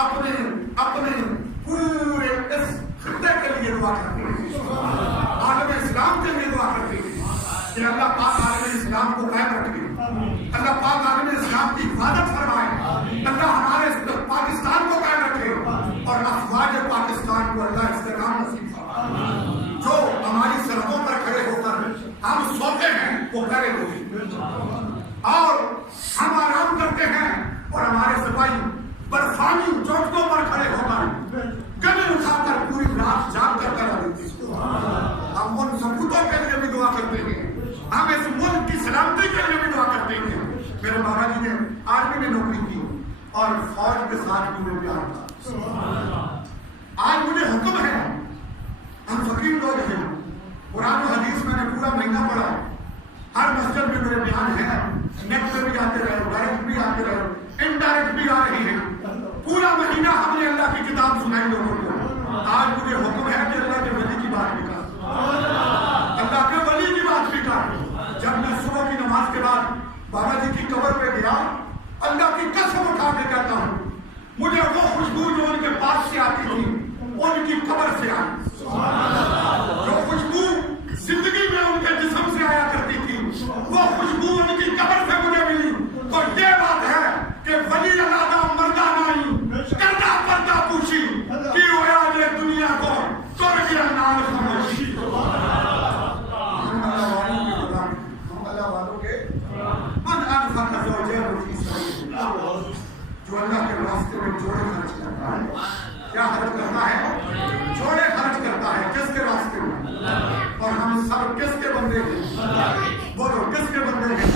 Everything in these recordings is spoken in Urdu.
اپنے پورے اس خطے کے لیے دعا کرتے ہیں، عالم اسلام کے لیے دعا کرتے ہیں کہ اللہ پاک عالم اسلام کو قائم رکھے، اللہ پاک عالم اسلام کی حفاظت فرمائے، اللہ ہمارے پاکستان کو قائم رکھے اور افواج پاکستان کو اللہ استحکام نصیب فرمائے۔ جو ہماری سرحدوں پر کھڑے ہو کر ہم سوتے ہیں وہ کھڑے ہوئے اور ہم آرام کرتے ہیں، اور ہمارے سپاہی برفانی چوٹوں پر کھڑے ہو کر گلے اٹھا کر پوری رات جاگ کر کرا دیتے ہیں۔ ہم ان سپوتوں کے لیے بھی دعا کرتے ہیں، ہم اس ملک کی سلامتی کے لیے بھی دعا کرتے ہیں۔ میرے بابا جی نے آرمی میں نوکری کی اور فوج کے ساتھ بھی میں پیار تھا۔ آج مجھے حکم ہے، ہم فقیر لوگ ہیں، قرآن و حدیث میں نے پورا مہینہ پڑھا، ہر مسجد میں میرے بیان ہے، نیٹ پہ بھی آتے رہے، ڈائریکٹ بھی آتے رہے، انڈائریکٹ بھی آ رہی ہے، پورا مہینہ ہم نے اللہ کی کتاب سنائی لوگوں کو۔ آج مجھے حکم ہے کہ اللہ کے ولی کی بات بھی کر، اللہ کے ولی کی بات بھی کر۔ جب میں صبح کی نماز کے بعد بابا جی کی قبر پہ گیا، اللہ کی قسم اٹھا کے کہتا ہوں مجھے وہ خوشبو جو ان کے پاس سے آتی تھی ان کی قبر سے آئی، جو خوشبو زندگی میں ان کے جسم سے آیا کرتی تھی وہ خوشبو ان کی قبر سے مجھے ملی۔ تو یہ بات ہے کہ ولی اللہ مردہ نہیں کردہ پردہ پوچھی کی ہویا یہ دنیا کو توڑ گیا نام خاموشی۔ جو اللہ کے راستے میں جوڑے خرچ کرتا ہے، کیا خرچ کرتا ہے؟ جوڑے خرچ کرتا ہے، کس کے راستے میں؟ اور ہم سب کس کے بندے ہیں؟ بولو کس کے بندے ہیں؟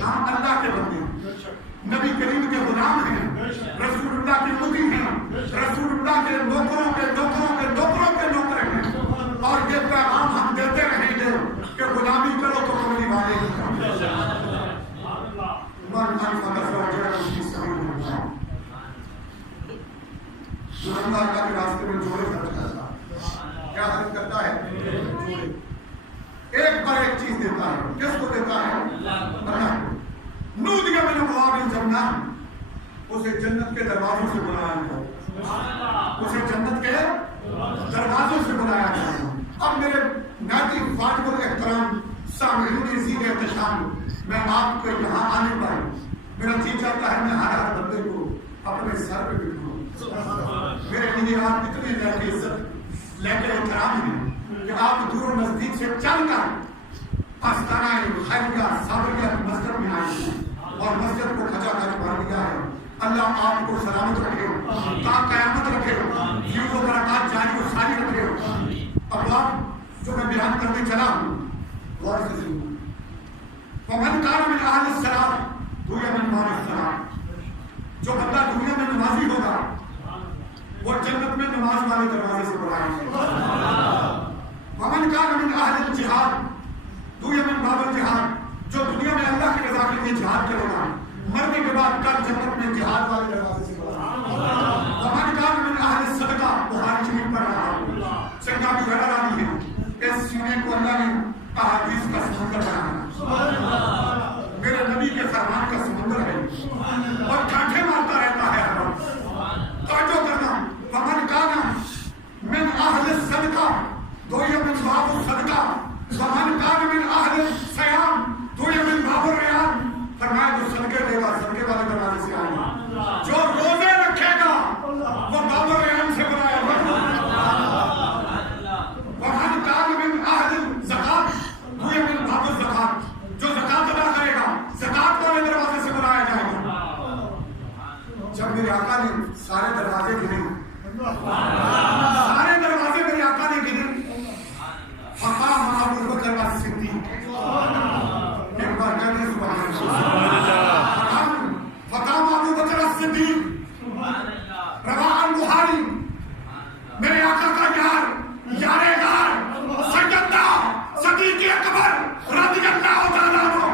ہم اللہ کے بندے ہیں، نبی کریم کے غلام ہیں، رسول اللہ کی مطیع ہیں، رسول اللہ کے نوکروں کے نوکروں کے نوکروں کے نوکر ہیں، اور یہ پیغام ہم دیتے رہیں گے کہ غلامی کرو تو کملی والے ہی کرو۔ جو اللہ کے راستے میں جوڑے خرچ کرتا ہے، کیا خرچ کرتا ہے؟ جوڑے۔ ایک پر ایک چیز دیتا ہے، کس کو دیتا ہے؟ اللہ کو۔ نودیہ من ابواب الجنہ، اسے جنت کے دروازوں سے بلایا گیا، اسے جنت کے دروازوں سے بلایا گیا۔ اب میرے ناطق واجب الاحترام سامعین عزیز احتشام، میں آپ کو یہاں آنے پر میرا جی چاہتا ہے میں ہر بندے کو اپنے سر پہ بٹھاؤں۔ میرے لیے آپ اتنی زیادہ عزت لے کے احترام ہے کہ آپ دور نزدیک سے چل کر آستانہ خیریہ صابریہ مسجد میں آئے ہیں اور مسجد کو کھچا کھچ بھر دیا ہے۔ اللہ آپ کو سلامت رکھے، تا قیامت رکھے، فیوز و برکات جاری و ساری رکھے۔ اب آپ جو میں بیان کرنے چلا ہوں غور سے سنوں۔ ومن کان من اہل الصلاۃ دنیا میں باب الصلاۃ، جو بندہ دنیا میں نمازی ہوگا وہ جنت میں نماز والے دروازے سے بلایا جائے گا۔ ومن کان من اہل الجہاد دنیا میں باب الجہاد، جو دنیا میں اللہ کی رضا کے لیے جہاد کرے گا مرنے کے بعد کل جنت میں جہاد والے دروازے سے بلایا جائے گا۔ ومن کان من اہل الصدقہ، بخاری شریف پڑھ رہا ہوں، سنگا بھی غیر آنی ہے، اس سینے کو اللہ نے احادیث کا سمندر بنایا، میرے نبی کے فرمان کا سمندر ہے اور کانٹے مارتا رہتا ہے ہر وقت۔ توجہ کرنا، ومن کان من اہل الصدقہ دنیا میں باب الصدقہ، ومن کان من اہل الصیام دنیا میں باب الریان، فرمایا جو صدقے دے گا صدقے والے دروازے سے آئے گا، جو روزے رکھے گا وہ باب الریان سے بلایا گا۔ ومن کان من اہل الزکات دنیا میں باب الزکات، جو زکات ادا کرے گا زکات والے دروازے سے بلایا جائے گا۔ جب میرے آقا نے سارے دروازے گنے، سارے دروازے میرے آقا نے گنے، فقام ابو بکر الصدیق، ایک بار کہتے ہیں سبحان اللہ، فقام ابو بکر الصدیق، رواہ البخاری، میرے آقا کا یار، یار غار، سیدنا صدیق اکبر رضی اللہ تعالیٰ عنہ،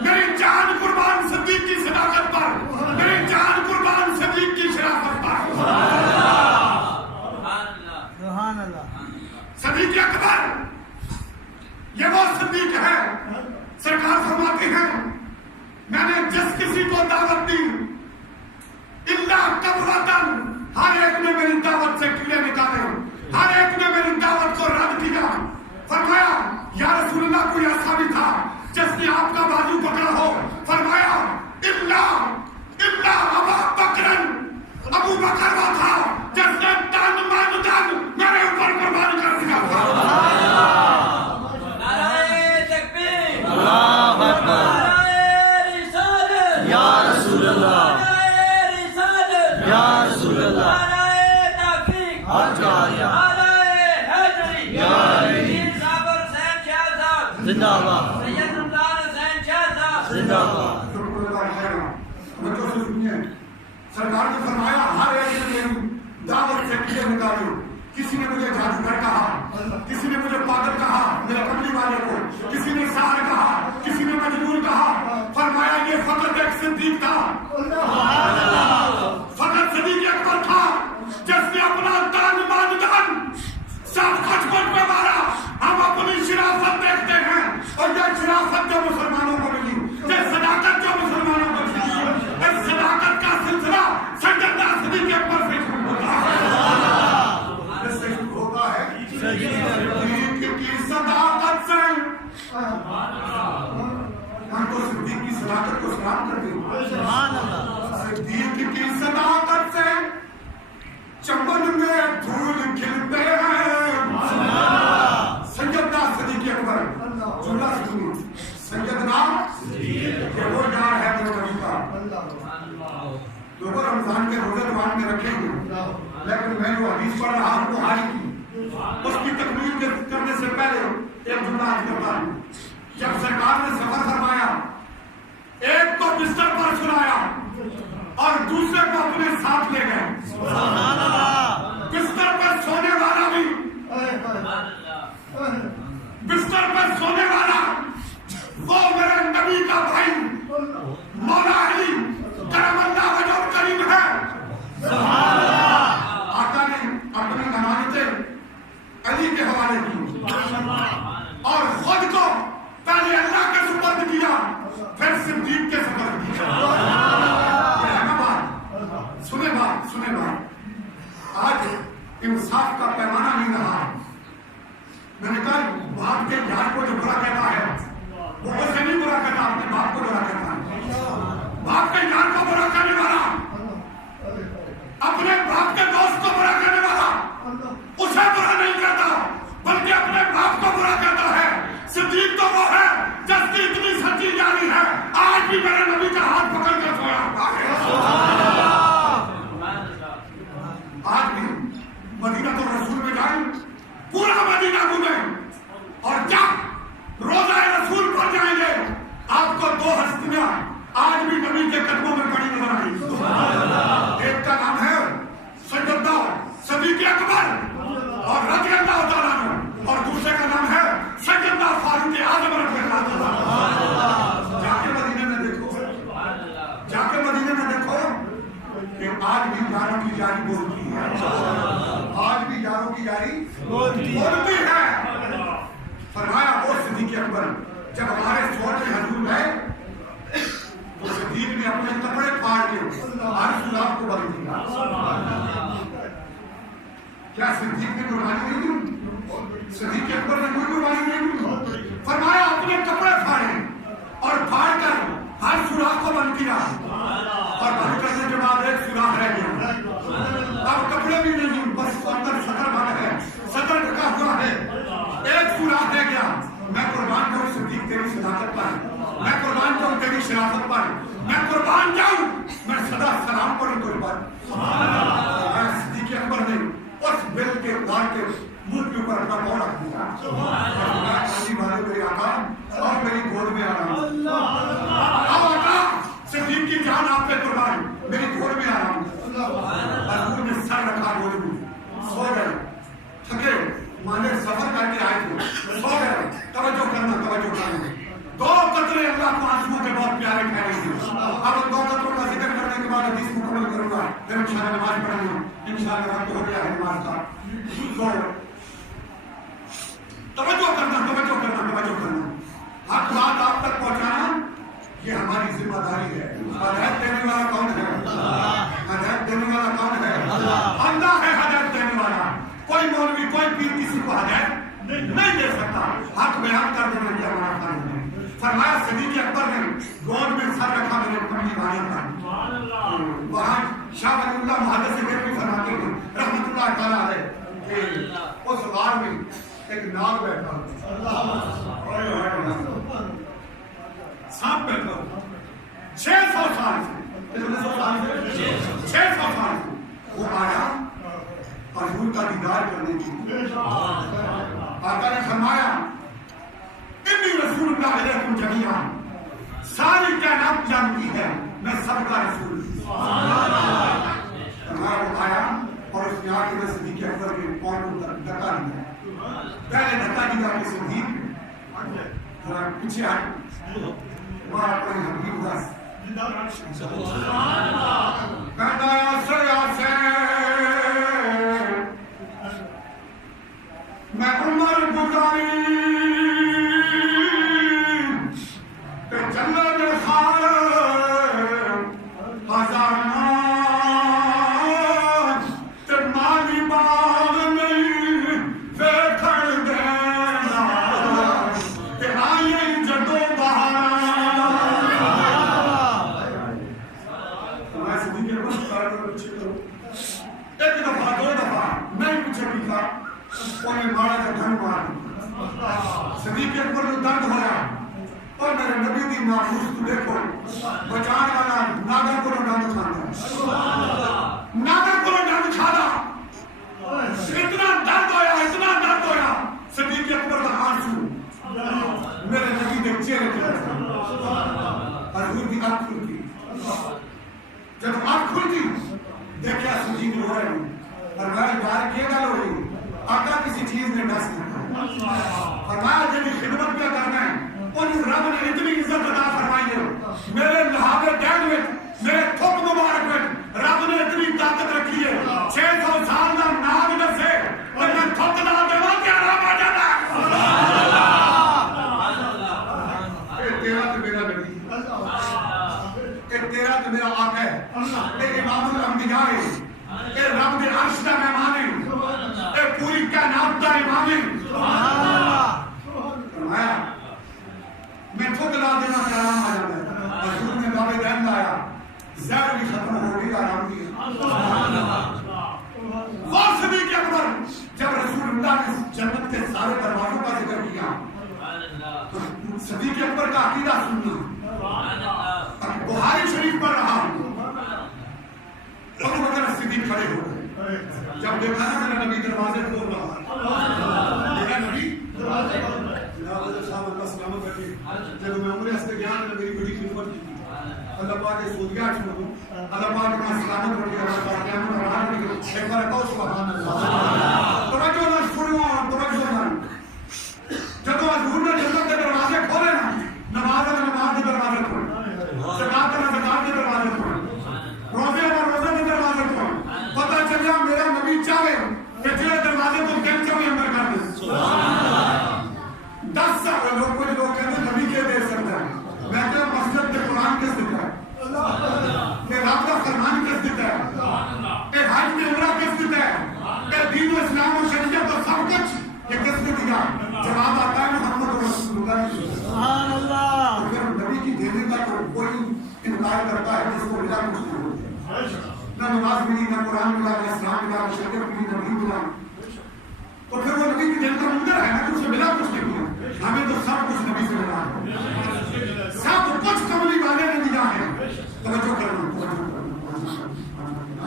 میری جان قربان صدیق کی صداقت پر، میری جان قربان صدیق کی شرافت پر۔ رسول اللہ نعرہ تحقیق حق جاریہ نعرہ حیدری یا علی میر صابر حسین شاہ صاحب زندہ باد سید رمضان حسین شاہ صاحب زندہ باد سرکار نے فرمایا ہر ایک نے میری دعوت سے کیے نکالو. کسی نے مجھے جادوگر کہا, کسی نے مجھے پاگل کہا میرے کملی والے کو, کسی نے ساحر کہا, کسی نے مجنون کہا. فرمایا یہ فقط ایک صدیق تھا, فقط صدیق اکبر تھا جس نے اپنا تن من دھن سب کچھ مجھ پہ مارا. ہم اپنی شرافت دیکھتے ہیں اور یہ شرافت جو مسلمانوں کو ملی, یہ صداقت جو مسلمانوں کو ملی, اس صداقت کا سلسلہ سیدنا صدیق اکبر سے شروع ہوتا ہے. اس سے شروع ہوتا ہے صدیق کی صداقت سے. ہم تو صدیق کی صداقت کو سلام کرتے ہیں. صدیق کی صداقت سے چمن میں پھول کھلتے ہیں. سیدنا صدیق اکبر جملہ سنو, سیدنا یہ وہ یار ہے میرے نبی کا. لوگوں رمضان کے روزے دعان میں رکھیں گے, لیکن میں جو حدیث پڑھ رہا ہوں بخاری کی, اس کی تکمیل کرنے سے پہلے ایک جملہ عرض کرتا ہوں. جب سرکار نے سفر فرمایا, ایک کو بستر پر سلایا اور دوسرے کو اپنے ساتھ لے گئے. بستر پر سونے والا بھی, بستر پر سونے والا وہ میرے نبی کا بھائی مولا علی کرم اللہ وجہ کریم ہے. آقا نے اپنی امانتیں علی کے حوالے کی اور خود کو پہلے اللہ کے سپرد کیا, پھر صدیق کے سپرد کیا. سنے بات, آج انصاف کا پیمانہ نہیں رہا. میں نے کہا باپ کے یار کو جو برا کہتا ہے وہ اسے نہیں برا کہتا, اپنے باپ کو برا کہتا ہے. باپ کے یار کو برا کرنے والا, اپنے باپ کے دوست کو برا کرنے والا اسے برا نہیں کہتا, بلکہ اپنے باپ کو برا کہتا ہے. صدیق تو وہ ہے جس کی اتنی سچی یاری ہے, آج بھی میرے نبی کا ہاتھ پکڑ کر سویا ہوا ہے. آج بھی مدینہ تو رسول میں جائیں, پورا مدینہ گھومیں, اور جب روزہ رسول پر جائیں گے آپ کو دو ہستیاں آج بھی نبی کے قدموں میں پڑی نظر آئی. ایک کا نام ہے سیدنا صدیق اکبر اور رضی اللہ تعالیٰ عنہ, اور دوسرے کا نام ہے سیدنا فاروق اعظم رضی اللہ تعالیٰ. جا کے مدینہ میں دیکھو, جا کے مدینہ میں دیکھو کہ آج بھی یاروں کی یاری بولتی ہے, آج بھی یاروں کی یاری بولتی ہے. فرمایا وہ صدیق اکبر جب ہمارے سوچ میں حضور ہے تو صدیق نے اپنے کپڑے پھاڑ کے ہر سلاف کو بدل دیا. کیا صدیق نے قربانی نہیں دی؟ صدیق اکبر نے کوئی قربانی نہیں دی. فرمایا اپنے کپڑے پھاڑے اور پھاڑ کر ہر سوراخ کو بند کیا, اور بند کرنے کے بعد ایک سوراخ رہ گیا. اب کپڑے بھی نہیں, بس اندر سطر بند ہے, سطر ڈھکا ہوا ہے, ایک سوراخ رہ گیا. میں قربان جاؤں صدیق تیری صداقت پر, میں قربان جاؤں تیری شرافت پر, میں قربان جاؤں میں سدا سلام پڑھوں تجھ پر. صدیق اکبر نے اس بل کے دار کے منہ کے اوپر اپنا پاؤں رکھ دیا. والے میرے آقا اور میری گود میں آرام, اب آقا صدیق کی جان آپ پہ قربان, میری گود میں آرام. حضور نے سر رکھا گود میں, سو گئے, تھکے مانے سفر کر کے آئے تھے, سو گئے. توجہ کرنا. دو قطرے اللہ کو آنسوؤں کے بہت پیارے ٹھہرے تھے. اب ان دو قطروں کا ذکر کرنے کے بعد حدیث مکمل کروں گا, پھر انشاءاللہ نماز پڑھیں گے. انشاءاللہ وقت ہو گیا ہے نماز کا. توجہ کرنا. حق بات آپ تک پہنچانا یہ ہماری ذمہ داری ہے. ہدایت دینے والا کون ہے؟ ہدایت دینے والا کون ہے؟ اللہ ہے ہدایت دینے والا. کوئی مولوی کوئی پیر کسی کو ہدایت نہیں دے سکتا. حق بیان کر دینے کی ہمارا کام ہے. فرمایا صدیق اکبر نے گود میں سر رکھا میرے کملی والے کا. وہاں شاہ ولی اللہ محدث دہلوی فرماتے ہیں رحمت اللہ تعالیٰ علیہ کہ اس غار میں ایک ناگ بیٹھا, سانپ بیٹھا 600 سال سے, 600 سال سے میں آ کے صدیق اکبر کے پاؤں کو دھکا دیا. پہلے دھکا دیا کہ صدیق ذرا پیچھے ہٹ وہاں اپنے حبیب دس کہتا یاسر میں عمر گزاری کہ جنت خار ہزار تے مالی باغ نہیں ویکھن دینا کہ آئیں جدو بہار. میں صدیق اکبر کو پیچھے کروں ایک دفعہ دو دفعہ نہیں پیچھے پیچھا انہیں مارا کا دھن مارا. صدیق اکبر کو درد ہوا اور میرے نبی دی ناموس تو دیکھو بچان والا ناگر کو ڈانڈ کھانا ناگر کو ڈانڈ کھانا. اتنا درد ہویا صدیق اکبر کا آنسو میرے نبی کے چہرے پہ حضور کی آنکھ کھلتی. جب آنکھ کھلتی دیکھا صدیق رو رہے ہیں اور میں بار کیے گا لو رہی آقا کسی چیز نے ڈس کرتا فرمایا جب خدمت کیا کرنا ہے ان رب نے اتنی عزت عطا فرمائی ہے میرے لحاظ ڈیڈ میں میرے تھوک مبارک میں رب نے اتنی طاقت رکھی ہے 600 سال کا نام نسے اور میں تھوک نہ دیوا کیا رب آ جاتا ہے. تیرا تو میرا نبی تیرا تو میرا آقا ہے اے امام الانبیاء ہے اے رب دے عرش دا مہمان ہے اے پوری کائنات دا امام ہے. فرمایا میں خود لا دینا کرام آ جاتا ہے. حضور نے باب دین لایا زہر بھی ختم ہو گئی آرام بھی. غور صدیق اکبر جب رسول اللہ نے جنت کے سارے دروازوں کا ذکر کیا تو صدیق اکبر کا عقیدہ سننا بخاری شریف پڑھ رہا ابو بکر صدیق کھڑے ہو گئے. جب دیکھا نا میرا نبی دروازے کھول رہا میرا نبی دروازے صاحب اللہ سلامت رکھے. جب میں عمرے ہستے گیا میں میری بڑی خدمت کی اللہ پاک کے سودیات چھوڑوں اللہ پاک کا سلامت رکھے اللہ پاک قیامت رہا رکھے. ایک بار کہو سبحان اللہ. توجہ نہ چھوڑو توجہ نہ جب حضور نے جنت کے دروازے کھولے نا نماز کے دروازے کھولے زکات کے دروازے کھولے روزے پر روزے کے دروازے کھولے. پتہ چلیا میرا نبی چاہے کہ جڑے دروازے کو دل چاہے اندر کر دے. سبحان اللہ. 10 سال لوگ کچھ لوگ کہتے ہیں نبی کے دے سکتا ہے. میں کہا مسجد کے قرآن کس دیتا ہے کہ رب کا فرمان کس دیتا ہے کہ حج میں عمرہ کس دیتا ہے کہ دین و اسلام و شریعت اور سب کچھ یہ کس نے دیا. جواب آتا ہے محمد رسول اللہ. سبحان اللہ. اگر نبی کی دینے کا کوئی انکار کرتا ہے جس کو ملا کچھ نہیں ہوتا. نہ نماز ملی نہ قرآن ملا نہ اسلام ملا نہ شریعت ملی نہ دین ملا تو پھر وہ نبی کی دین کا منکر ہے نا کہ اسے ملا کچھ نہیں ملا. ہمیں تو سب کچھ نبی سے ملا ہے سب کچھ کملی والے نے دیا ہے. توجہ کرنا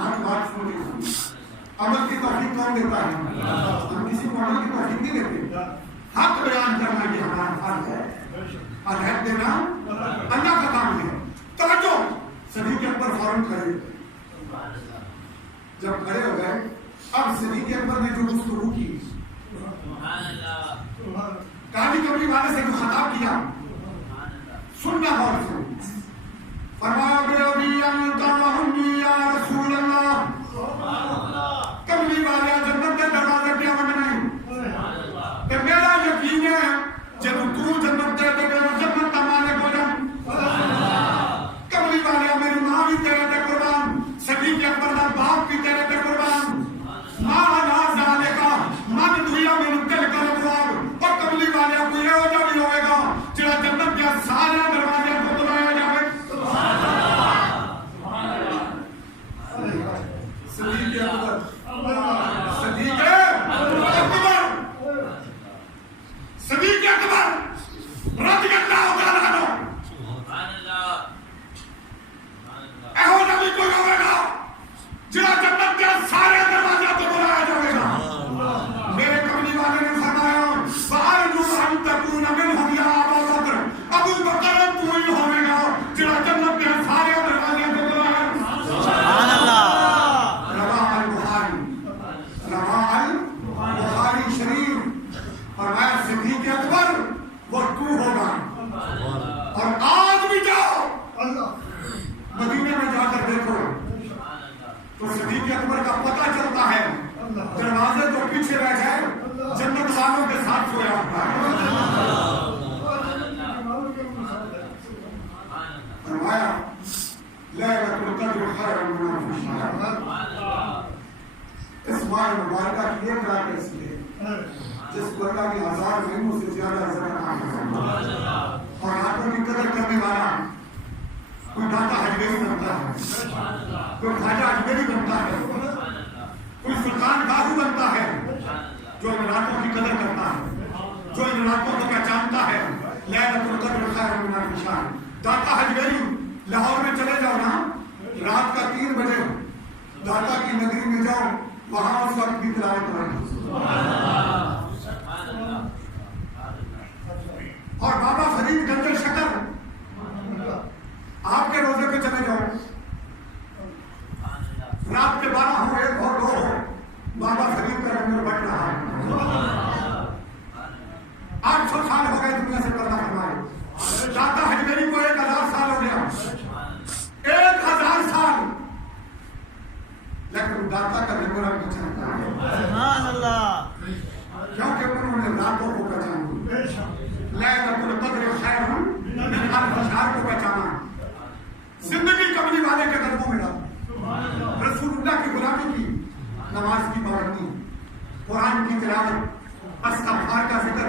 آج بات سنیں عمل کی توفیق کون دیتا ہے؟ ہم کسی کو عمل کی توفیق نہیں دیتے. حق بیان کرنا یہ ہمارا فرض ہے اور حق دینا اللہ کا کام ہے. توجہ صدیق اکبر فوراً کھڑے جب کھڑے ہو گئے اب صدیق اکبر نے جو گفتگو کی کالی کملی والے سے جو خطاب کیا سننا غور سے. فرمایا بے ابی انت وہمی یا رسول اللہ. کملی والے جنت کے دروازے پہ آمد نہیں کہ میرا یقین ہے جب تو جنت دے دے میرا جنت کا مالک ہو جائے. کملی والے میری ماں بھی تیرے تے قربان صدیق اکبر کا باپ بھی تیرے تے قربان ماں ناز ڈالے کا من دنیا میں دل کا ربواب اور کملی والے کو یہ ہو جا بھی ہوئے گا جڑا جنت کے سارے دروازے کو بلایا جائے. صدیق اکبر صدیق اکبر صدیق اکبر رضی اللہ تعالیٰ عنہ ایہو نبی کوئی ہوئے گا جڑا جنت کے سارے دروازے کو بلایا جائے گا. میرے کملی والے نے فرمایا فَأَرْجُو أَن تَكُونَ مِنْهُمْ يَا أَبَا بَكْرَ. ابو بکر تو ہی ہوئے گا جڑا جنت کے سارے دروازے کو بلایا. سبحان اللہ. رواه البخاری جمعہ مبارکہ کی ایک رات ایسی ہے جس کو اللہ کی 1000 مہینوں سے زیادہ عزت عطا ہے اور راتوں کی قدر کرنے والا کوئی داتا اجمیری بنتا ہے، کوئی خواجہ اجمیری بنتا ہے، کوئی سلطان بازو بنتا ہے جو ان راتوں کی قدر کرتا ہے، جو ان راتوں کو پہچانتا ہے۔ لیلۃ القدر خیر من الف شہر۔ داتا اجمیری لاہور میں چلے جاؤ نا، رات کا 3 بجے داتا کی نگری میں جاؤ، وہاں اس وقت بھی تلاوت ہو رہی ہے۔ اور بابا فرید گنج شکر آپ کے روزے پہ چلے جاؤ، رات کے 12 ہو 1 ہو 2 ہو، بابا فرید کا لنگر بٹ رہا ہے۔ 800 سال ہو گئے دنیا سے پردہ فرمائے، داتا اجمیری کو 1000 سال ہو گیا، 1000 سال، لیکن داتا کا لنگر اب نہیں چلتا ہے۔ سبحان اللہ، کیونکہ انہوں نے راتوں کو پہچانا، لیلۃ القدر خیر من الف شہر کو پہچانا، زندگی کملی والے کے قدموں میں ڈالا، رسول اللہ کی غلامی کی، نماز کی پابندی، قرآن کی تلاوت، استغفار کا ذکر،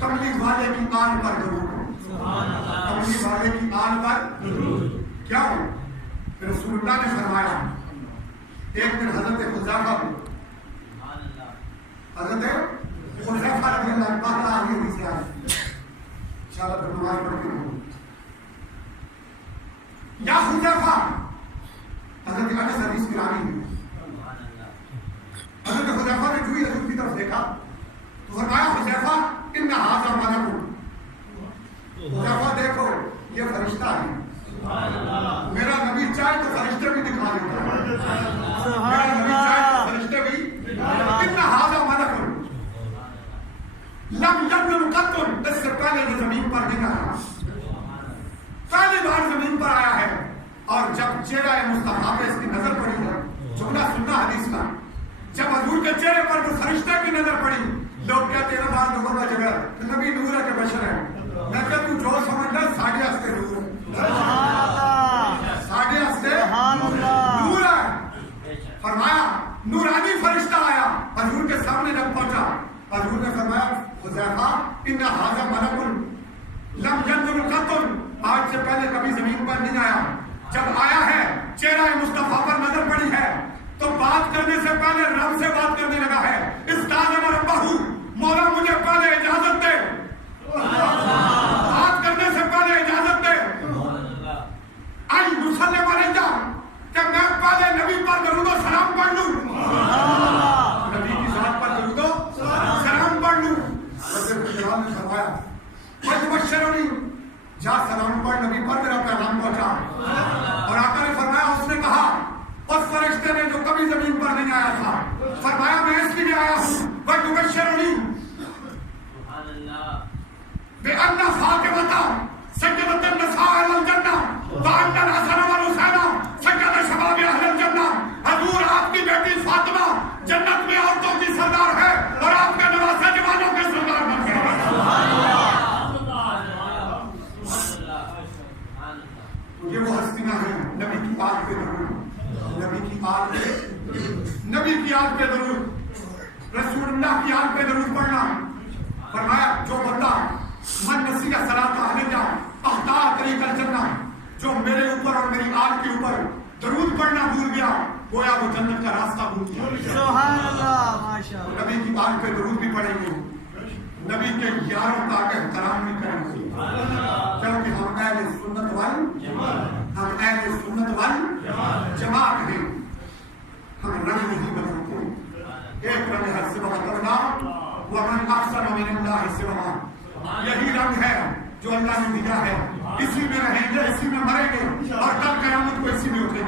کملی والے کی آل پر درود، کملی والے کی آل پر کیا ہو؟ رسول اللہ نے فرمایا، ایک دن حضرت حذیفہ رضی اللہ تعالیٰ عنہ سے آئے، انشاءاللہ پھر نماز پڑھتے ہیں۔ یا حذیفہ، حضرت انس حدیث کی راوی ہے، حضرت حذیفہ نے جوئی حضور کی طرف دیکھا تو فرمایا حذیفہ ان ھذا ملک، حذیفہ دیکھو یہ فرشتہ ہے، میرا نبی چاہے تو فرشتے بھی دکھا دیتا ہے، میرا نبی چاہے تو فرشتے بھی، ان ھذا ملک لم ينزل قط، اس سے پہلے یہ زمین پر نہیں آیا، پہلی بار زمین پر آیا ہے، اور جب چہرہ مصطفیٰ پہ اس کی نظر پڑی ہے، جملہ سننا حدیث کا، جب حضور کے چہرے پر وہ فرشتہ کی نظر پڑی، لوگ کہتے ہیں بار نور کا جگہ نبی نور کے بشر ہے، میں کہ تو جو سمجھنا ساڑھے ہستے نور ہے، ساڑھے ہستے نور ہے۔ فرمایا نورانی فرشتہ آیا، حضور کے سامنے جب پہنچا، حضور نے فرمایا حذیفہ ان ھذا ملک لم ينزل قط، آج سے پہلے کبھی زمین پر نہیں آیا، جب آیا ہے چہرہ مصطفیٰ پر نظر پڑی ہے تو بات کرنے سے پہلے رب سے بات کرنے لگا ہے، استاذن ربہ، مولا مجھے پہلے اجازت دے، بات کرنے سے پہلے اجازت دے، آئی مسلم علیہ کہ میں پہلے نبی پر درود و سلام پڑھ لوں، نبی کی ذات پر درود و سلام پڑھ لوں۔ حضرت جلال نے فرمایا وَيُبَشِّرُنِي، جا سلام پڑھ نبی پر میرا پیغام پہنچا، اور آقا نے فرمایا اس نے کہا اس فرشتے نے جو کبھی زمین پر نہیں آیا تھا، فرمایا میں اس لیے آیا ہوں وَيُبَشِّرُنِي بِأَنَّ فاطمة سَيِّدَةُ النِّسَاءِ أَهْلِ الْجَنَّةِ وَأَنَّ الْحَسَنَ وَالْحُسَيْنَ سَيِّدَ شَبَابِ أَهْلِ الْجَنَّةِ، حضور آپ کی بیٹی فاطمہ جنت میں عورتوں کی سردار ہے اور آپ کے نواسے جوانوں کے سردار بن گئے۔ یہ وہ ہستیاں ہیں، نبی کی آل پہ درود، نبی کی آل پہ، نبی کی آل پہ درود، رسول اللہ کی آل پہ درود پڑھنا۔ فرمایا جو بندہ من نسی صلاۃ علیہ اخطا طریق الجنہ، جو میرے اوپر اور میری آل کے اوپر درود پڑھنا بھول گیا، گویا وہ جنت کا راستہ بھول گیا۔ سبحان اللہ، ماشاءاللہ، نبی کی آل پہ درود بھی پڑھیں گے، نبی کے یاروں کا احترام بھی کریں گے، کیونکہ ہم اہل سنت والجماعت ہیں، ہم رنگ نہیں بدلتے، ایک رنگ ہے سبق کرنا، ومن احسن من اللہ سبق، یہی رنگ ہے جو اللہ نے دیا ہے، اسی میں رہیں گے، اسی میں مریں گے، اور کل قیامت کو اسی میں اٹھیں گے۔